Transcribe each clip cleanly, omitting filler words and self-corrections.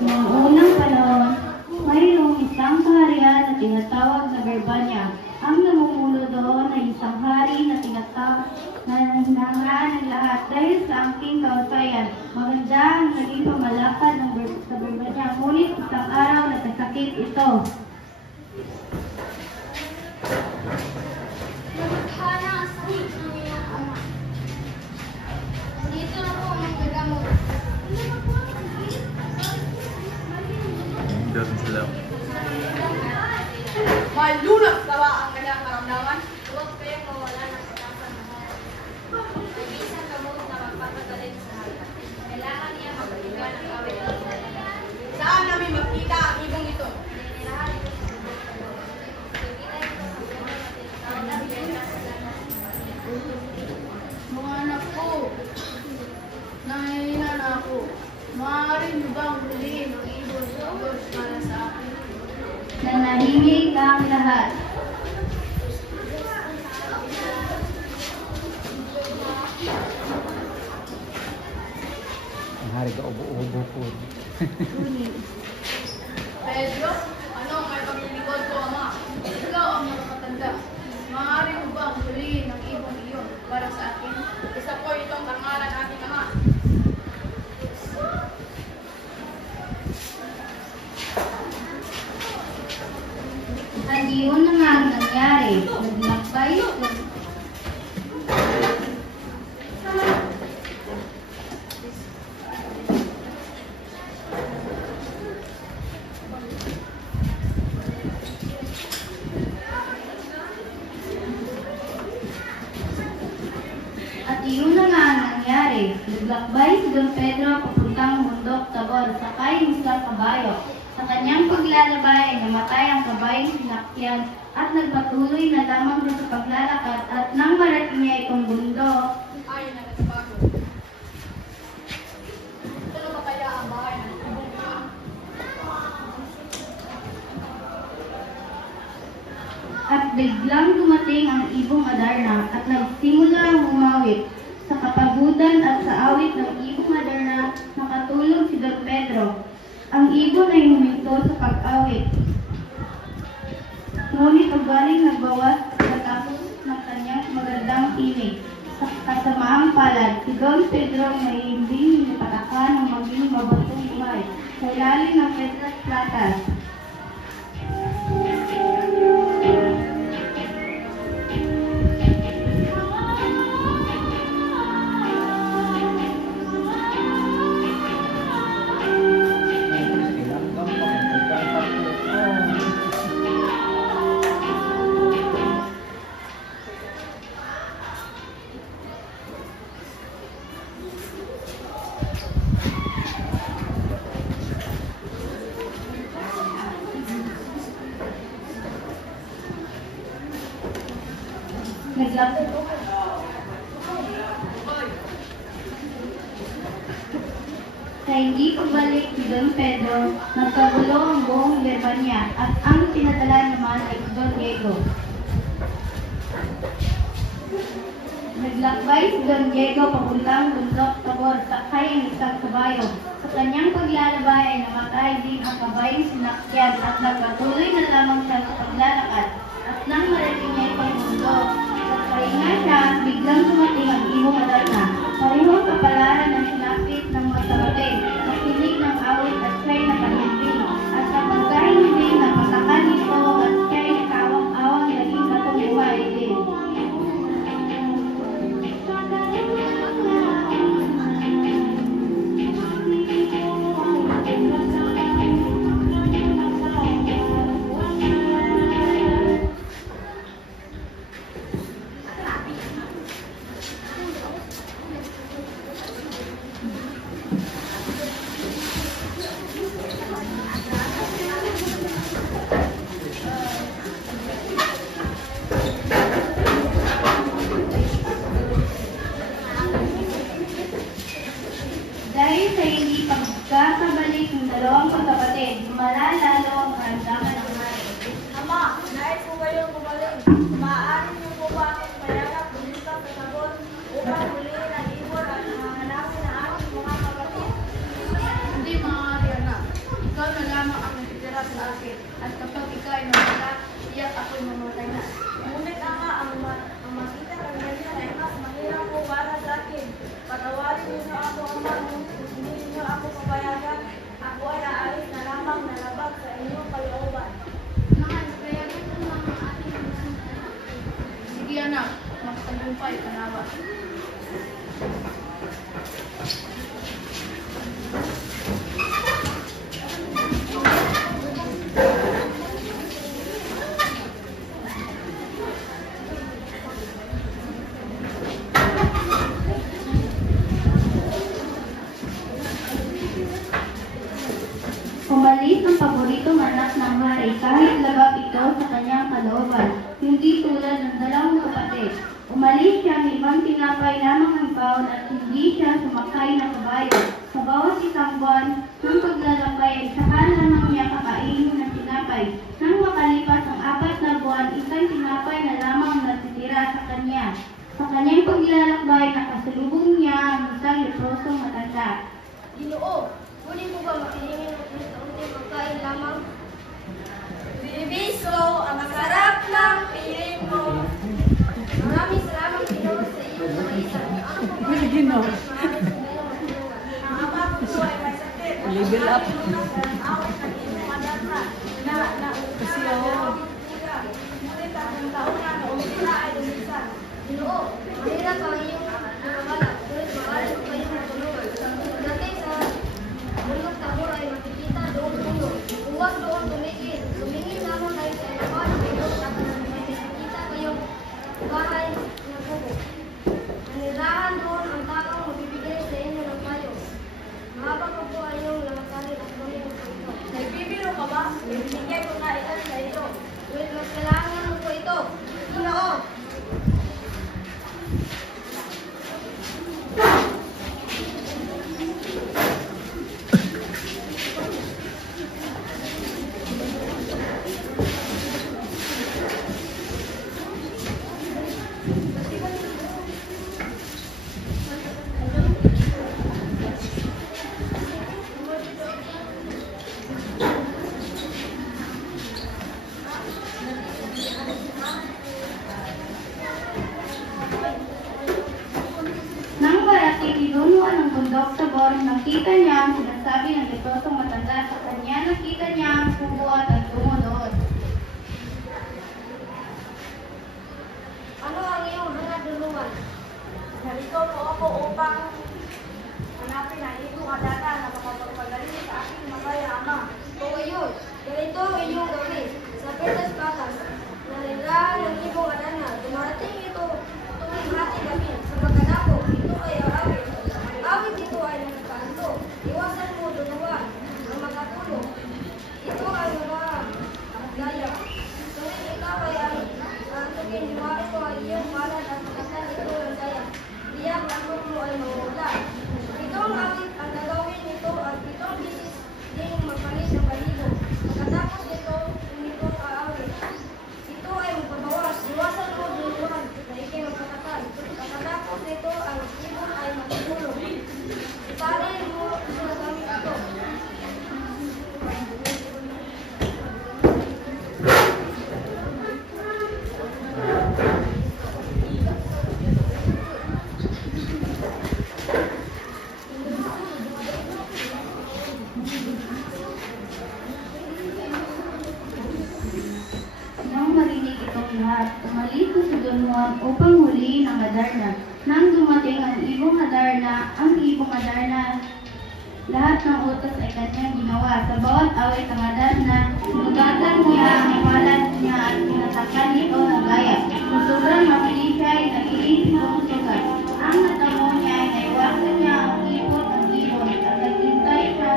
Noong unang panahon, mayroong isang kaharian na tinatawag na Berbanya. Ang namumuno doon ay isang hari na tinatawag na hinangaan ng lahat dahil sa angking kausayan. Maganda ang naging pamalakad sa Berbanya, ngunit isang araw nagkasakit ito. Nagkana ang sakit ng iyong ama. Dito na po ang magagamot. Malunas na ba ang kanyang karamdaman? Huwag kayong mawala ng pag-asa ng mga. May isang gamot na magpapagaling sa hata. Kailangan niya magpaligan ng awit ng mga. Saan namin makita ang ibong ito? Ninilahan ito sa subok sa loob. Nakikita ito sa gamot na tinatawag na biyerna sa lanas. Mga anak ko, nangihina na ako. Maaari niyo bang huliin ang ibon sa Diyos para sa akin? Nanahimik ang lahat. Ang hari ka ubo-ubo po. Pedro, ano ang may paglilikod ko, ama? Ikaw ang nakakatanda. Maaari mo bang huliin ang ibon iyon para sa akin? Isa po itong karangalan aking ama. At iyon na nga ang nangyari. Naglakbay si Don Pedro papuntang bundok Tabor, sakay ng isang kabayo. Sa kanyang paglalabay ay namatay ang kabayong sinakyan at nagpatuloy na lamang siya sa paglalakad at nang marating niya itong bundok, Ay, nagbago. Ito na ba kaya ang bahay ng ibong iyon? at biglang dumating ang ibong Adarna at nagsimula humawit. Sa kapagudan at sa awit ng ibong Adarna, nakatulog si Don Pedro. Ang ibon ay huminto sa pag-awit. Ngunit pagbaling nagbawas matapos ng kanyang magandang tinig. Sa kasamaang palad, si Don Pedro ay hindi nipatakan ng maging mabatong buhay sa ilalim ng Pedras Platas. Sa hindi pagbalik si Don Pedro, nagkagulo ang buong Berbanya at ang pinadala naman ay si Don Diego. Naglakbay si Don Diego papuntang bundok Tabor, sakay ang isang kabayo. Sa kanyang paglalabay ay namatay din ang kabayong sinakyan at nagpatuloy na lamang siya sa paglalakad. At nang marating niya itong bundok, nagpahinga siya at biglang dumating ang ibong Adarna. Parehong kapalaran ng sinapit ng magkapatid, nakinig ng awit at siya'y nakalimbing. At sa pagkahimbing, napatakan nito at siya'y nakawang-awang naging batong buhay din. Dahil sa hindi pagkakabalik ng dalawang magkapatid, lumala lalo ang karamdaman ng hari. Ama, nais ko kayong gumaling. Maaari niyo po ba akong mayarap pumunta sa sabon upang huliin ang ibon at hanapin ang aking mga kapatid? Hindi maaari, anak. para sa akin. At kapag ikaw ay mawala, tiyak ako'y mamatay na. Ngunit Ama, ang makita ng ganyan ay mas mahirap po para sa akin. Patawarin niyo ako, Ama, kung hindi niyo ako papayagan. Ako ay aalis na lamang na labag sa inyong kalooban. Mahal, payagan mo lang ang ating mga. Sige anak, magtagumpay ka nawa. Umalis ang paboritong anak ng hari kahit labag ito sa kanyang kalooban, hindi tulad ng dalawang kapatid. Umalis siya ng ibang tinapay lamang ang baon at hindi siya sumakay ng kabayo. Sa bawat isang buwan ng paglalakbay ay saka lamang niya kakainin ng tinapay. Nang makalipas ang 4 na buwan, isang tinapay na lamang natitira sa kanya. Sa kanyang paglalakbay, nakasalubong niya ang isang leprosong matanda. Ginoo, huli ko ba makilingin at least unting pagkain lamang? Bibiso, ang masarap ng piling mo. Maraming salamat, Ginoo, sa iyong pag-iisip. Ano po ba ang Ginoo. ang ama ko po ay may sakit. Level up. Awit ng iyong madama na Kasi ako. Ngunit ang taon na noong sila ay lumisan. Ginoo, mahirap ang iyong nangangala. Ngunit maaari ko kayong matulungan. Pagdating sa bundok Tabor ay makikita doon puno. Huwag doon tumigil. Tumingin lamang kayo sa ilawan ng ilog at makikita kayong bahay na kubo. Nanirahan doon ang taong magbibigay sa inyo ng payo. Mahaba pa po ang iyong lalakarin at gawin mo ito. Nagbibiro ka ba? Ibigay ko na ilan sa iyo. Ngunit mas kailangan mo po ito. Ginoo! Nang parating inunuan ng bundok Tabor, nakita niya ang sinasabi ng leprosong matanda sa kanya. Nakita niya ang kubo at nagtungo doon. Ano ang iyong hangaduluhan? Narito po ako upang hanapin ang iyong adana na makapagpagaling sa aking makaya, Ama. O iyon, ganito ang iyong gawin. Sa Petas Patas, nanirahan ng iyong adana, dumarating ito tuwing hati kami sa pagkadako. Ito ay awit. Ang awit ito ay nagkakanto. Iwasan mo duluhan ang makatulong. Ito ay mga daya. Tuwing ikaw ay antukin, hiwain ko ay iyong palad at pagkasan ito ang daya. Iyak ang mo ay mawala. Itong awit ang gagawin nito at itong bisis ding magpalis ng baligo. Pagkatapos nito, ito aawit. Ito ay magpabawas. Iwasan mo duluhan na ikay magpakatan. Pagkatapos nito, ang ibon ay magtulong. Iparin mo sa gamit ito. Nang marinig itong lahat, umalis na si Don Juan upang huliin ang Adarna. Nang dumating ang ibong Adarna, lahat ng utos ay kanyang ginawa. Sa bawat awit ng Adarna, nugatan niya ang palad niya at pinatakan nito ng gaya. Kung sobrang mabilis siya ay nag-iisip ng sugat. Ang natamo niya ay naiwasan niya ang ipot ng ibon at naghintay siya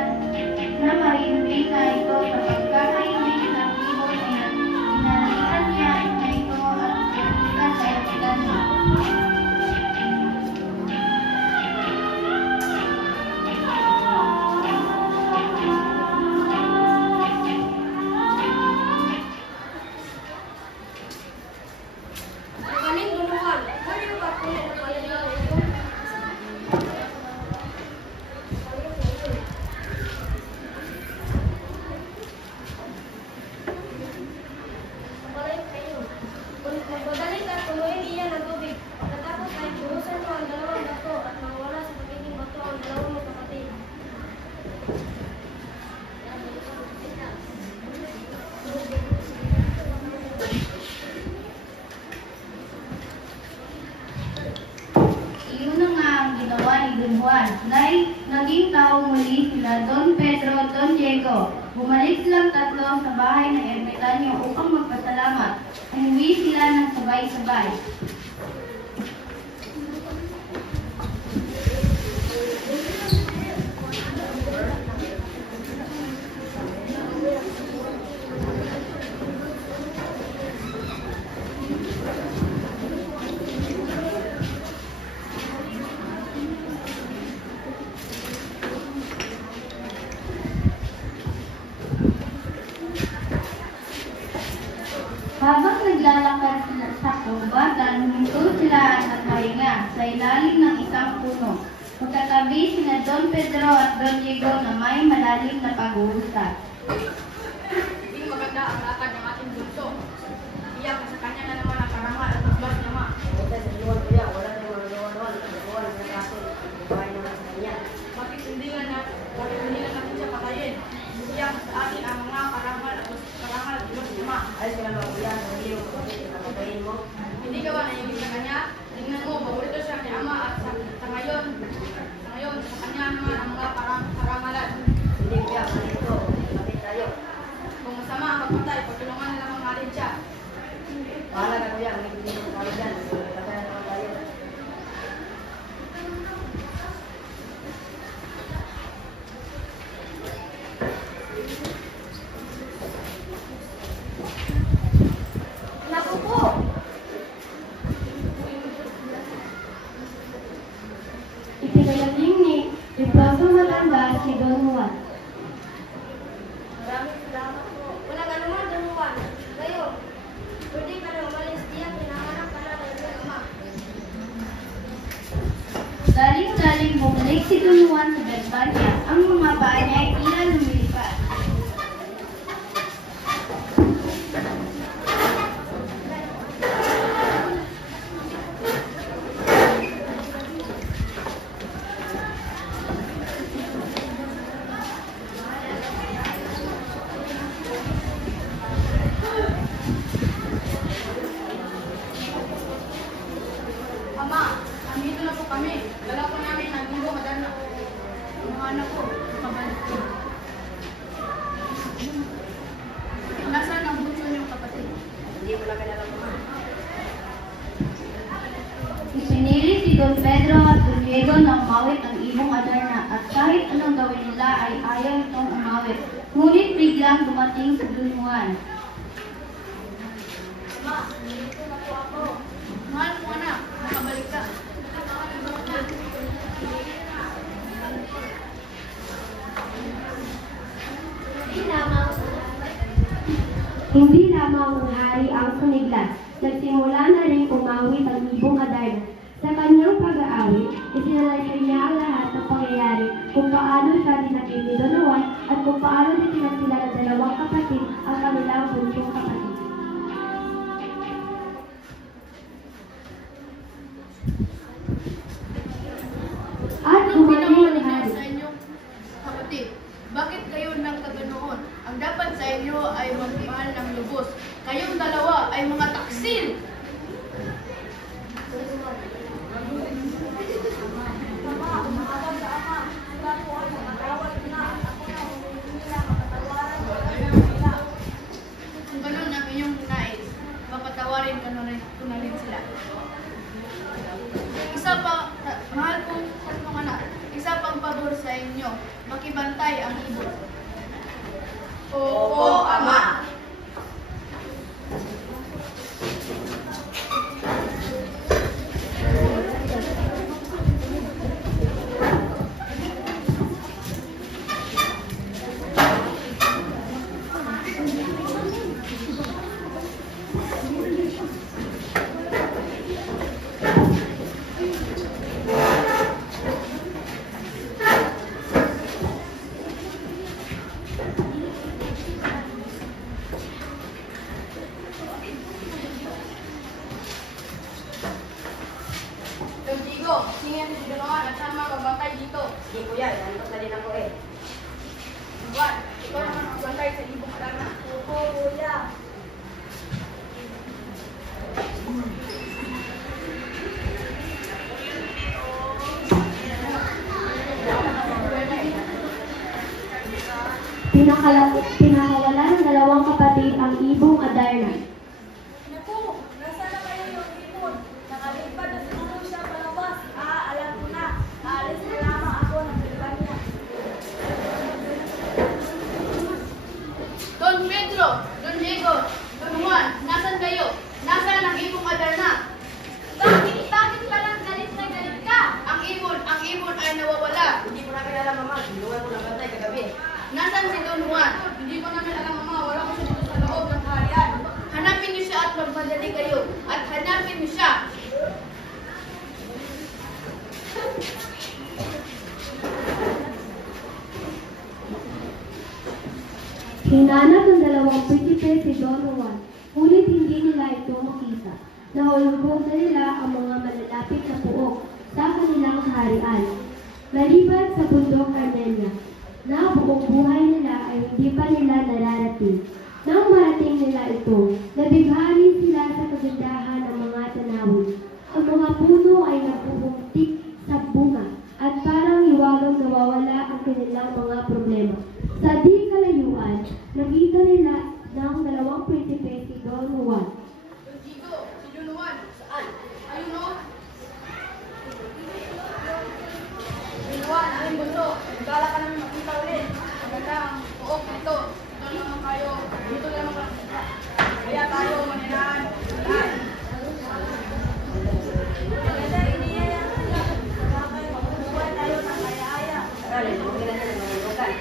na mahimpi na ito sa pagkakainin ng ibon ay nalitan niya na ito at pinapitan sa ipitan niya. Magaling duluhan. Huli ba kung Iyon na nga ang ginawa ni Don Juan. Naging tao muli sila Don Pedro at Don Diego. Bumalik silang tatlo sa bahay ng ermitanyo upang magpasalamat. Umuwi sila ng sabay-sabay. Habang naglalakad sila sa kumbatan, huminto sila at pahinga sa ilalim ng isang puno. Magkatabi sina Don Pedro at Don Diego na may malalim na pag-uusap. Hindi maganda ang lakad ng ating bunso. Iyak sa kanya na naman ang karangal at asbas niya, ma. Bakit hindi lang natin siya patayin? Iyak sa atin ang mga karangal at asbas niya, ma. Hindi ka ba naiibig sa kanya? Tingnan mo, paborito siya ni ama at sa ngayon, sa kanya naman ang mga karangalan. Kung masama ang pagpatay, pagtulungan na lamang natin siya. Naku po! Ipinagaling ni Iproso Matanda si Don Juan. Maraming salamat po. Walang anuman, Don Juan. Ngayon, pwede ka na umalis diyan. Hinahanap ka na ng iyong ama. Daling-daling bumalik si Don Juan sa Bethania. Ang mga paa niya ay tila lumilipad. Ama, andito na po kami. Dala po namin ang Gimbo Madarna. Ang mga anak ko, pabalik ko. Nasaan ang bunso niyong kapatid? Ipinili si Don Pedro at Don Diego na umawit ang ibong Adarna at kahit anong gawin nila ay ayaw itong umawit. Ngunit biglang dumating si Don Juan. Ma, nandito na po ako. Mahal mo anak, makabalik ka. Hindi lamang ang hari ang sumiglas, nagsimula na rin umawit ang ibong Adarna. Sa kanyang pag-aawit, isinalaysay niya ang lahat ng pangyayari kung paano siya dinakil ni Don Juan at kung paano dinakil sila ng dalawang kapatid ang kanilang bunsong kapatid. At Anong dumating ginawa ang ninyo hari. sa inyong kapatid? Bakit kayo nang kaganoon? Ang dapat sa inyo ay magmahal ng lubos. Kayong dalawa ay mga taksil! Ama, makawag sa ama. Sila po ay makatawad na at ako na humingi nila makatawaran ko ang nila. Kung ganun ang inyong nais, papatawarin ko na rin sila. Isa pa, mahal kong tatlong anak, isa pang pabor sa inyo, makibantay ang ibon. Opo, Ama. Rodrigo, singin si Duluan at sama magbantay dito. Hindi kuya, nandito na din ako eh. Pinakawala ng dalawang kapatid ang ibong Adarna. Naku, nasa na kayo yung ipon? Nakalipad na siguro siya palabas. Alam ko na. Aalis na lamang ako ng Britanya. Don Pedro, Don Diego, Don Juan, nasan kayo? Nasaan ang ibong Adarna? Bakit parang galit na galit ka? Ang ibon ay nawawala. Hindi ko na kilala, mama. Tulungan ko ng bantay kagabi. Nasaan si Don Juan? Hindi ko namin alam, Mama. Wala ko siya dito sa loob ng kaharian. Hanapin niyo siya at magmadali kayo. At hanapin niyo siya. Hinanap ng dalawang prinsipe si Don Juan, ngunit hindi nila ito makita. Nahulugog na nila ang mga malalapit na puok sa kanilang kaharian. Maliban sa bundok Armenia, na buong buhay nila ay hindi pa nila nararating. Nang marating nila ito, nabighanin sila sa kagandahan ng mga tanawin. Ang mga puno ay nagpupungtik sa bunga at parang hiwagang nawawala ang kanilang mga problema. Sa di kalayuan, nakita nila ng dalawang prinsipe si Don Juan. Don Diego, si Don Juan. Saan? Ayun o. Don Juan, ayun gusto. Nagkala ka namin makita ulit. Maganda ang puok nito. Dito naman kayo. Dito naman kayo. Kaya tayo maninahan. Maganda iniyaya ka niya. Bakit mabubuhay tayo ng kaya-aya? Tara, lumagin na ng mga lugan.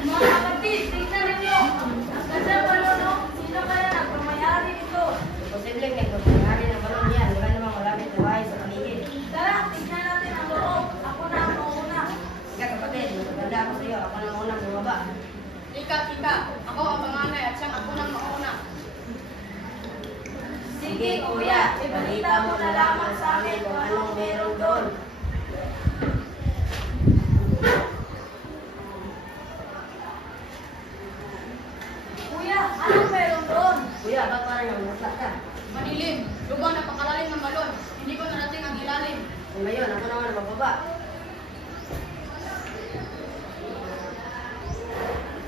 Mga kapatid, tingnan ninyo. Ang ganda balon, no? Sino kaya nagpamayari nito? Posible may pagkakari ng balon yan. Wala namang malapit na bahay sa paligid. Tara, tingnan natin ang loob. Ako na ang mauna. Ika kapatid, magaganda ako sa iyo. Ako nang unang bumaba. Ika. Ako ang panganay at siyang ako nang mauna. Sige, kuya. Ibalita mo na lamang sa akin kung anong meron doon. Kuya, anong meron doon? Kuya, ba't parang namasla ka? Madilim. Lubang napakalalim ng balon. Hindi ko narating ang ilalim. Kung ngayon, ako naman magbaba.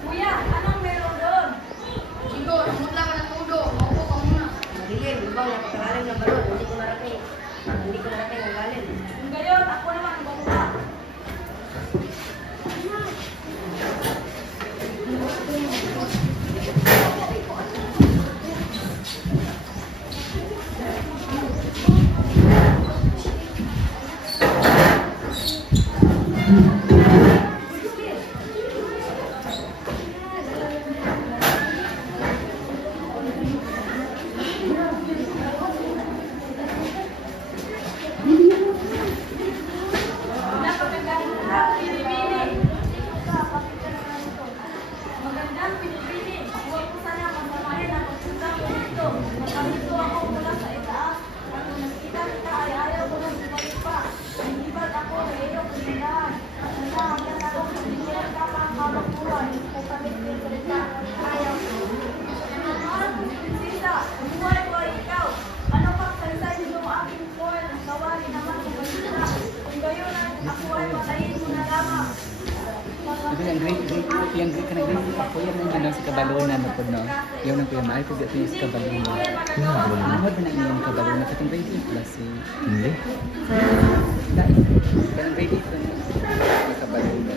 Kuya, anong meron doon? Diego, namutla ka ng tudo. Maupo ka muna. Madilim, lubang napakalalim ng balon. Hindi ko narating ang lalim. Kung gayon, ako naman ang bababa. Napakagandang pinipili. Magandang pinipili. Huwag ko sana masamahin ang pagpunta ko dito. Magkamito ako mula sa itaas. At kung nakita kita ay ayaw ko nang bumalik pa. Nangibad ako na iyong kasindahan. At hanggang ako sa bigyan ka pa ang habang buhay. Kung kami pinagsalita, ayaw ko. Mahal ko, prinsesa, ang buhay ko ay ikaw. Ano pang saysay nito ang aking buhay? Ang kawali naman kung balita. Kung gayon ako ay patayin mo na lamang. Kasi yung grade ka na grade pa ko yan ang ano si Kabalona na po no. Yung nang kuya maay ko dito yung si Kabalona. Ano ba nang yung Kabalona katong grade 8 plus si hindi. Dahil kanang grade 8 lang si Kabalona.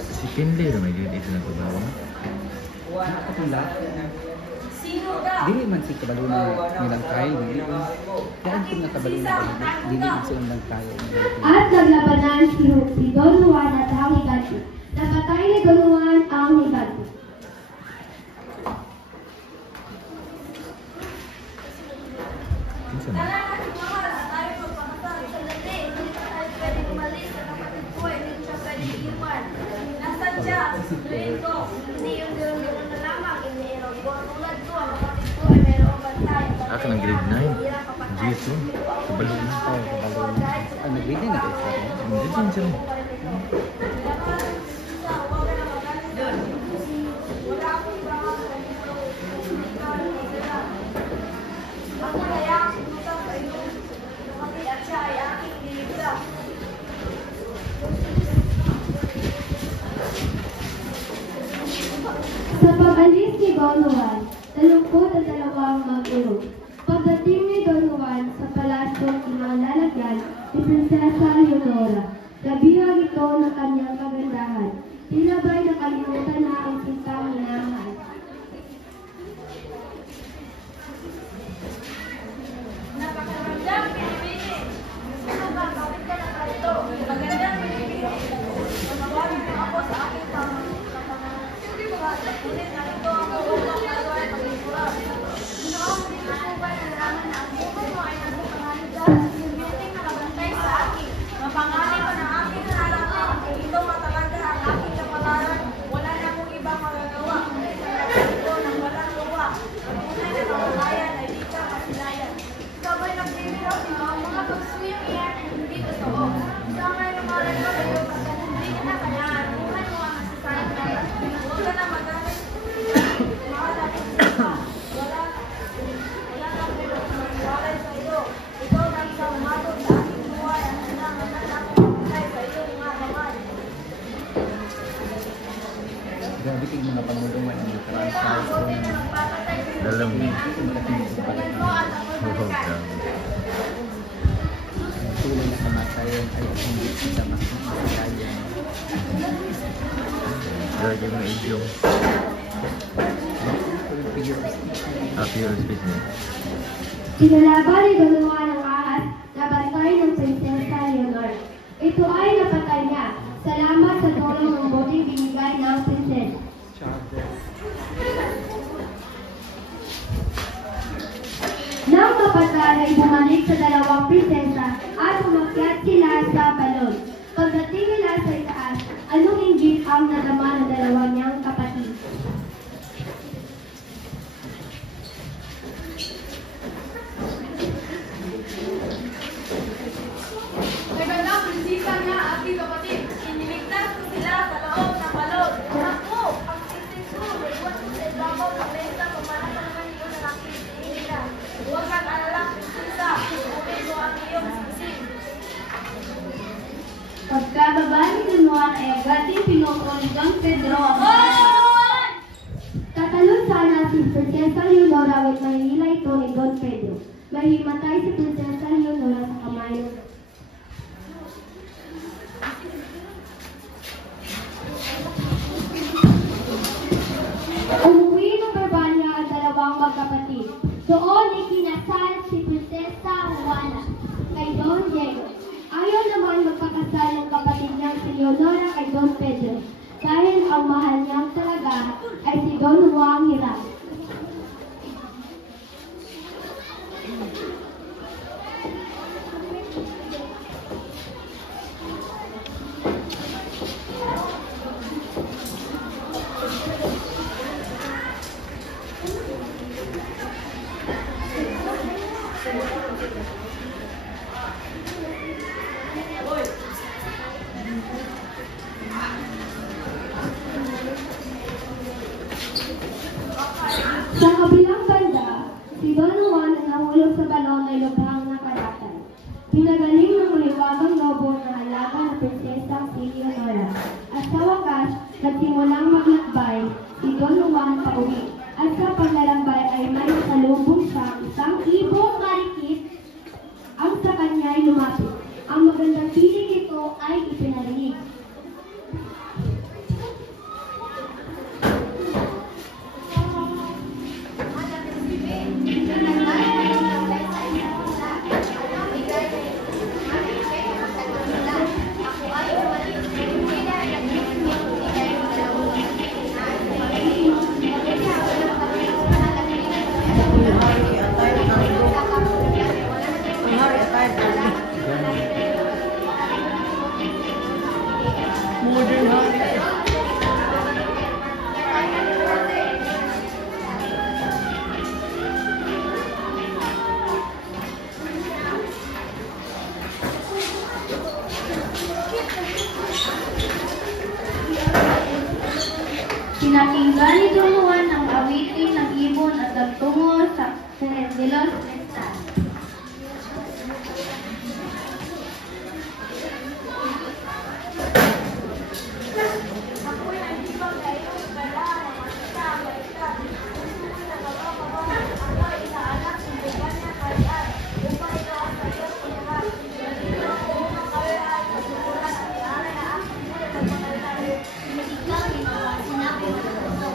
Si Kinley na may grade 8 na trabaho. Katong lahat. Sino ka? Dili man si Kabalona nilang kay dili. Dahil kung na Kabalona dili man si nilang kay. At naglabanan si Don Juan at ang higanti. Napatay ni Don Juan ang higanti. Kinsa man? Tara, ating mahal, at tayo magpakasal. Sandali, hindi pa tayo pwede umalis sa kapatid siya. Susunduin ko. Hindi yung gano'n na lamang. Iniirong ko. Tulad ko, ang kapatid ko ay mayroong bantay. Ah, ka ng grade 9. G2. Kabalo na. Ay, kabalo na. Ah, nag-grade na guys. Hindi din siya. Wala akong bangal na dito. Ako kaya sinutang sa iyo. Kapit at siya ay aking iniligta. Sa pag-alis ni Don Juan, nalungkot ang dalawang mag-urong. Pagdating ni Don Juan sa palasyong lalagyan ni Prinsesa Leonora, nabihag ito ng kanyang kagandahan. Tila ba'y nakalimutan na ang sintang minamahal. Napakagandang pinipili. Ano ba? Bakit ka na kalito? Magandang pinipili. Mamawalan mo ako sa aking ngunit narito ako upang kayo ay pag-isura. Sino ang hindi masuba na nalaman na ang buhay mo ay nasa pangalan sa siyuting nakabantay sa akin. Mapangalan pa ng aking harapan. Ito matalaga ang aking kapalaran. Wala na akong ibang magagawa. Ito ng walang luwa. Ang unay na kamalayan ay di ka masilayan. Sabay nagbibiro ang mga pagsuyang iyan ay hindi totoo. Sa may lumaran mo kayo kasi hindi ka na kayaan. Buhay mo ang masasayang. Huwag ka na magalit. Mahal natin sila. Wala na pero maniwalay sa iyo. Ikaw na isang umatod sa aking buhay. Ang sinanganan akong pagkay sa iyo mga kamay. Grabe kayo mga pangulungan ang nakaraan sa house ko na Dalam ni. Oh, tulong na kamatayan ay hindi kita makakasalayan. Lagi mga idiom. Figure of speech niya. Sinalaban ni Don Juan ang ahas na bantay ng Prinsesa Leonor. Ito ay napatay niya. Salamat sa tulong ng buting binigay ng prinsesa. Nang mapatay ay bumalik sa dalawang prinsesa at umakyat sila sa balon. Pagdating nila sa itaas, anong inggit ang nadama ng dalawang niyang kapatid? Nagandang prinsesa niya, aking kapatid. Iniligtas ko sila sa loob ng balon. Naku, ang prinsesa ko, naiwan ko sa ibabaw ng mesa. Pumana pa naman yun ang aking pinila. Huwag kang alala, prinsesa. Ulit mo ang iyong singsing. Pagkababa ni Don Juan ay agad din pinuko ni Don Pedro ang Tatalon sana si Prinsesa Leonora at mahihila ito ni Don Pedro. Mahimatay si Prinsesa Leonora sa kamay ng umuwi ng Barbania ang dalawang magkapatid. Doon ay kinasal si Prinsesa Juana kay Don Diego. Ayaw naman magpakasal ng kapatid niyang si Leonora kay Don Pedro dahil ang mahal niyang talaga ay si Don Juan Hiram. Sa kabilang banda, si Don Juan ang nahulog sa balon ay lubhang nakaratan. Pinagaling ng maliwagang lobo na halaga na prinsesang si Leonora. At sa wakas, nagsimulang maglakbay si Don Juan pauwi. At sa paglalambay ay may salubong siyang isang ibong marikit ang sa kanya ay lumapit. Ang magandang piling ito ay ipinarinig. Pinakinggan ni Don Juan ang awitin ng ibon at nagtungo sa de los Estados. Ako'y nagibang na iyong galahan ng masita ang balikat. Gusto na bababa ang inaanak ng buwan niya kariyan. Upang ito ang kanyang punuhan. Nandito ako upang kayo ay pagsusulan at iaray na aking muli magpapalitayo. Ikaw, ginawa, sinabi mo ng gusto.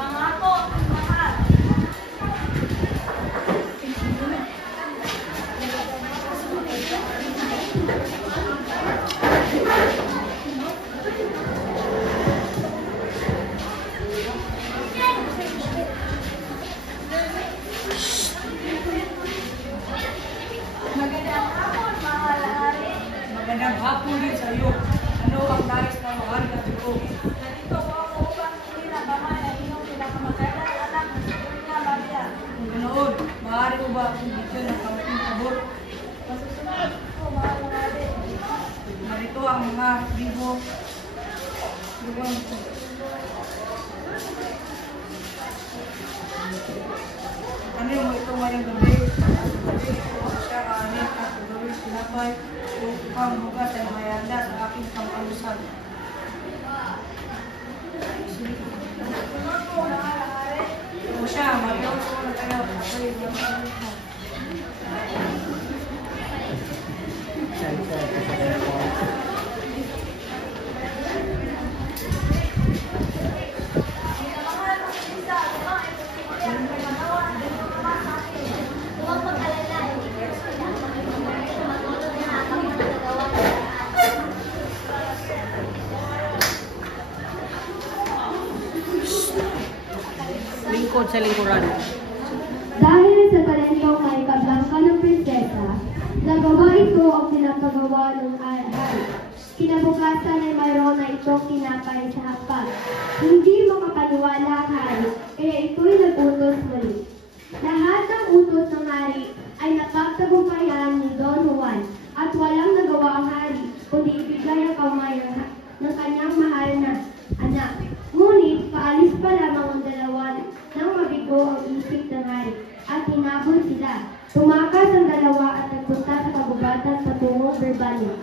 Pangako ang mahal. Magandang hapon, mahal na hari. Magandang hapon din sa iyo. Ano ang nais na mahal na ito? Nandito po ako upang muli na kamay ang inyong pinakamagandang anak na si Doña Maria. Kung ganoon, maaari mo ba akong bigyan ng kaunting sabor? Masusunod po, mahal na hari. Narito ang mga libo. Ano mo ito ngayong gabi? Ako siya kaanit at gagawin sinapay upang bukas ay mahayanda sa aking pang-alusan. Sunod po, mahal na hari. Ako siya, mariyaw ko na kayo. Ako'y nagkaroon mo. Minamahal ng isa, lumang ito si Maria, pagmanawa ng inyong ama sa akin. Huwag mag-alala, hindi ko sila ang matulog na habang nagagawa ng paraan. Lingkod sa lingkuran. Dahil sa talentong may kablangka ng prinsesa, nagawa ito ang pinapagawa ng hari. Kinabukasan ay mayroon na itong tinapay sa hapag. Hindi makapaniwala ang hari, kaya ito'y nag-utos muli. Lahat ng utos ng hari ay napagtagumpayan ni Don Juan at walang nagawa ang hari kundi ibigay ang kamay ng kanyang mahal na anak. Ngunit paalis pa lamang ang dalawa nang mabigo ang isip ng hari at hinabol sila. Tumakas ang dalawa at nagpunta sa kagubatan patungong Berbania.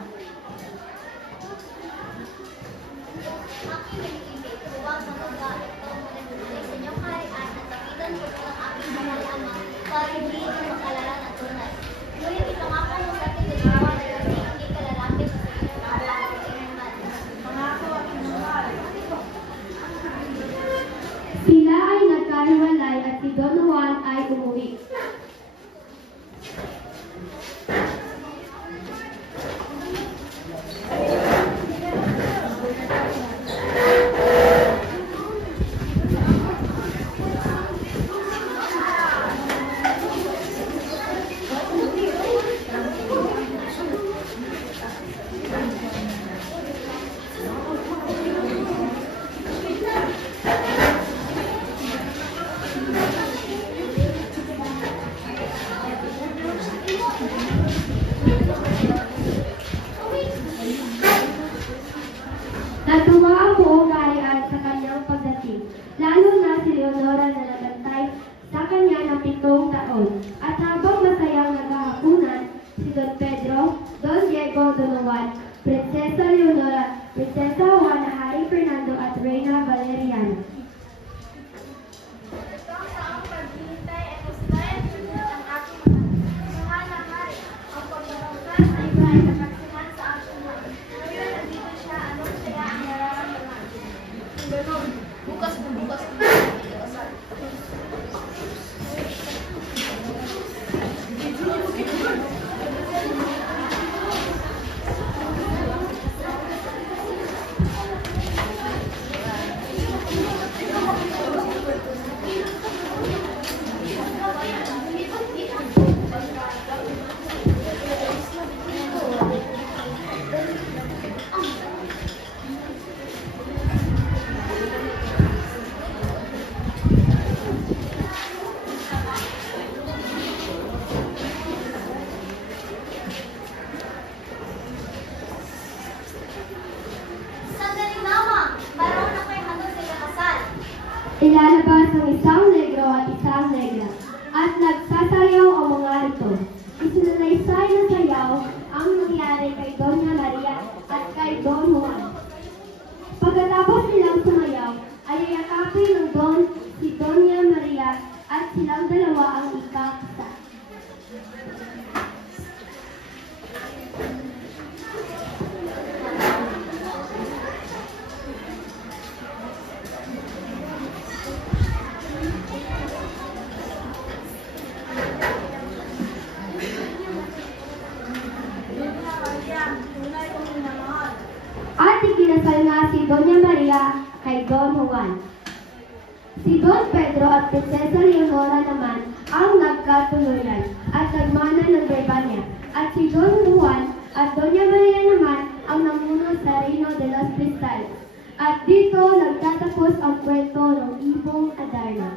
Aking nag-ibig, huwag magagamit ko muna bumalik sa inyong kaharian at tapitan ko po ang aking mahal na ama para hindi ito mag-alala ng tunay. Ngunit ipangako mo sa ating dalawa na kasi hindi ka lalapit sa inyong kaharian at inyong mahal. Pangako ang mahal. Sila ay nagkahiwalay at si Don Juan ay umuwi. Natuwa ang buong kaharian sa kanyang pagdating, lalo na si Leonora na nagantay sa kanya ng 7 taon. At habang masayang naghahapunan, si Don Pedro, Don Diego, Don Juan, Prinsesa Leonora, Prinsesa Juana, Hari Fernando at Reyna Valeriana. Ito ang taong paghihintay ay kasalayan ng aking mahal na hari. Ang pagbabakas na iba ay nakaksiman sa aking mahal. Ngayon, nandito siya, anong saya ang nararamdaman? Kung ganoon, bukas na bukas na ikasal. Ilalabas ang isang negro at isang negra, at nagsasayaw ang mga ito. Isinalaysay na sayaw ang nangyari kay Doña Maria at kay Don Juan. Pagkatapos nilang sumayaw, ay yakapin ng Don si Doña Maria at silang dalawa ang ikakasal. At ikinasal nga si Doña Maria kay Don Juan. Si Don Pedro at Prinsesa Leonora naman ang nagkatuluyan at nagmana ng Bebanya. At si Don Juan at Doña Maria naman ang namuno sa Reino de los Cristales. At dito nagtatapos ang kwento ng Ibong Adarna.